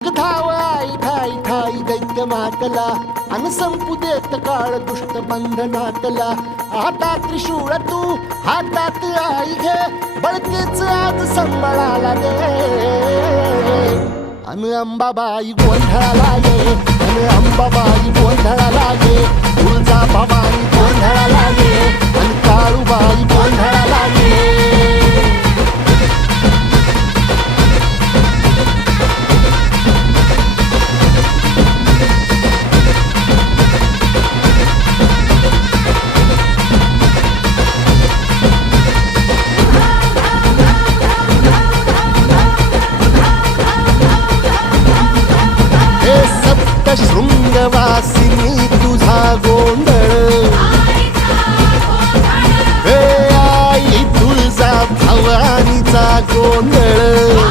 धाव आई ठाई ठाई दैत्य मातला अन संपू देत काळ दुष्ट बंधनातला. आता त्रिशूळ तू हातात आई घे बळकेच आज संबळाला दे. अन अंबाबाई गोंधळाला ये अन अंबाबाई गोंधळाला ये. तुळजा भवानी गोंधळाला ये अन काळूबाई गोंधळाला ये. शृंगवासिनी तुझा गोंधळ हे आई तुळजा भवानीचा गोंधळ.